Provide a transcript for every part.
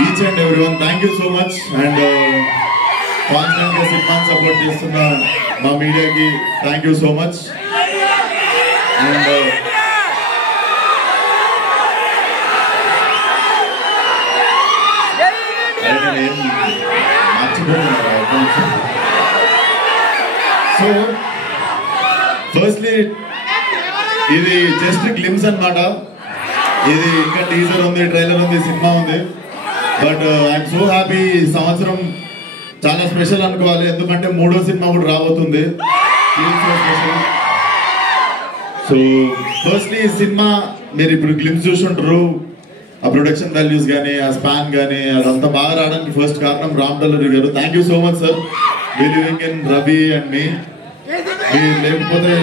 each and everyone. Thank you so much. And constantly support chestunna ma media ki thank you so much. And so firstly ఇది just glimpse అన్నమాట. ఇది ఇంకా teaser ఉంది, trailer ఉంది, cinema ఉంది. But I'm so happy. ఈ సంవత్సరం చాలా స్పెషల్ అనుకోవాలి, ఎందుకంటే 3వ సినిమా కూడా రాబోతుంది. సో ఫస్ట్లీ ఈ సినిమా మీరు ఇప్పుడు గ్లిమ్స్ చూసుంటారు. ఆ ప్రొడక్షన్ వాల్యూస్ కానీ, ఆ స్పాన్ కానీ అదంతా బాగా రావడానికి ఫస్ట్ కారణం Ram Talluri garu. Thank you so much sir, believing in Ravi and me. మీరు లేకపోతే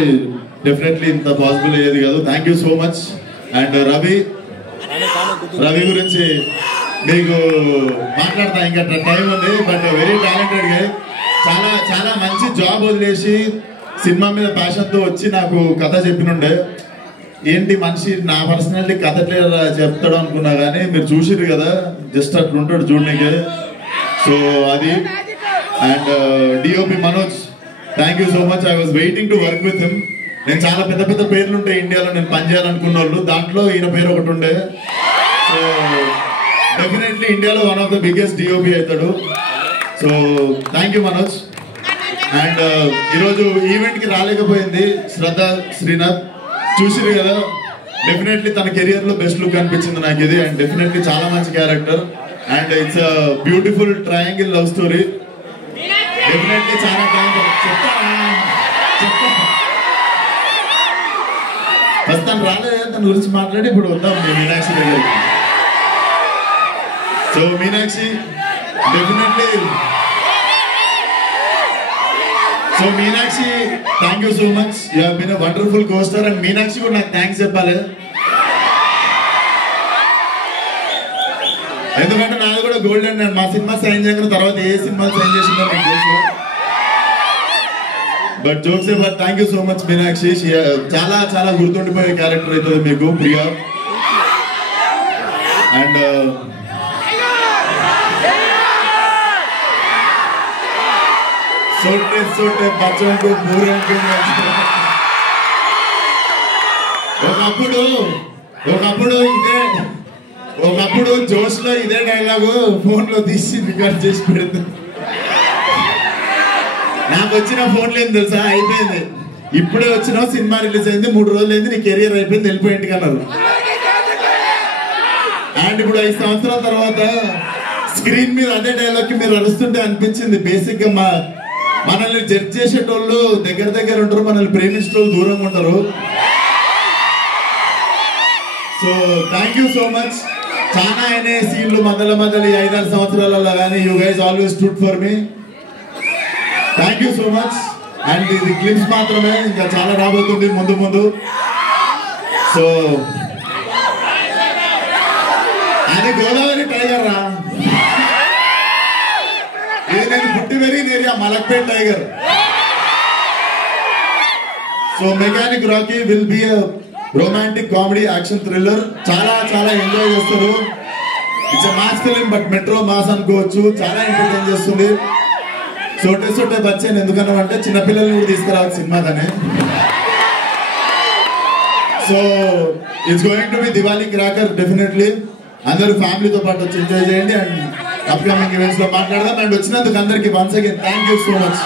డెఫినెట్లీ ఇంత పాసిబుల్ అయ్యేది కాదు. Thank you so much. And Ravi గురించి మీకు మాట్లాడతా, ఇంకా టైం ఉంది. బట్ వెరీ టాలెంటెడ్ గా, చాలా చాలా మంచి జాబ్ వదిలేసి సినిమా మీద ప్యాషన్తో వచ్చి నాకు కథ చెప్పినుండే. ఏంటి మనిషి నా పర్సనాలిటీ కథ ఎట్లా చెప్తాడు అనుకున్నా, కానీ మీరు చూసిరు కదా, జస్ట్ అట్లుంటాడు చూడడానికి. సో అది. And DOP Manoj, thank you so much. I was waiting to work with him. నేను చాలా పెద్ద పెద్ద పేర్లు ఉంటాయి ఇండియాలో నేను పనిచేయాలనుకున్న వాళ్ళు, దాంట్లో ఈయన పేరు ఒకటి ఉండే. సో డెఫినెట్లీ ఇండియాలో one of the biggest DOP అవుతాడు. So thank you Manoj. And ఈరోజు ఈవెంట్కి రాలేకపోయింది శ్రద్ధ శ్రీనాథ్, చూసిరు కదా. డెఫినెట్లీ తన కెరియర్లో బెస్ట్ లుక్ అనిపించింది నాకు ఇది. అండ్ డెఫినెట్లీ చాలా మంచి character. And it's beautiful triangle love story. Definitely చాలా ఫస్ట్ తను రాలేదు, తన గురించి మాట్లాడి ఇప్పుడు వద్దాం మీనాక్షి దగ్గరికి. So Meenakshi definitely, so Meenakshi thank you so much. You have been a wonderful costar. And Meenakshi కూడా నాకు థ్యాంక్స్ చెప్పాలి, ఎందుకంటే నాది కూడా గోల్డెన్. మా సినిమా సైన్ చేయడం తర్వాత ఏ సినిమా సైన్ చేసిందో నాకు తెలుసు. But jokes but thank you so much Meenakshi. చాలా చాలా గుర్తుండిపోయే క్యారెక్టర్ అవుతుంది మీకు ప్రియా. అండ్ సోటే సోటే బచ్చంకు పూరంకు. ఒకప్పుడు జోష్ లో ఇదే డైలాగు ఫోన్ లో తీసి రికార్డ్ చేసి పెడుతుంది. నాకు వచ్చిన ఫోన్ లేదు తెలుసా, అయిపోయింది. ఇప్పుడే వచ్చిన సినిమా రిలీజ్ అయింది, 3 రోజులు అయింది, నీ కెరియర్ అయిపోయింది, వెళ్ళిపోయి ఇంటికి అన్నారు. అండ్ ఇప్పుడు 5 సంవత్సరాల తర్వాత స్క్రీన్ మీద అదే డైలాగ్ కి మీరు అరుస్తుంటే అనిపించింది, బేసిక్ గా మనల్ని జడ్జ్ చేసేటోళ్ళు దగ్గర ఉంటారు, మనల్ని ప్రేమించేటోళ్ళు దూరంగా ఉంటారు. So thank you so much. చాలా అయినాయి సీన్లు మధ్యలో 5-6 సంవత్సరాలలో, కానీ you guys always stood for me. Thank you so much. And ఇది క్లిప్స్ మాత్రమే, ఇంకా చాలా రాబోతుంది ముందు. సో అది గోదావరి టైగర్ రా, ఇది నేను పుట్టి పెరిగిన area Malakpet tiger. So mechanic Rocky will be romantic comedy action thriller. చాలా చాలా ఎంజాయ్ చేస్తారు. Its mass film, but metro mass అనుకోవచ్చు. చాలా ఎంటర్టైన్ చేస్తుంది. సోటే బచ్చన్ ఎందుకన్నామంటే చిన్నపిల్లల్ని కూడా తీసుకురావాలి సినిమా కానీ. So it's going to be Diwali cracker. Definitely అందరూ ఫ్యామిలీతో పాటు వచ్చి ఎంజాయ్ చేయండి. అండ్ అప్కమింగ్ ఈవెంట్స్ లో మాట్లాడదాం. అండ్ వచ్చినందుకు అందరికి once again thank you so much.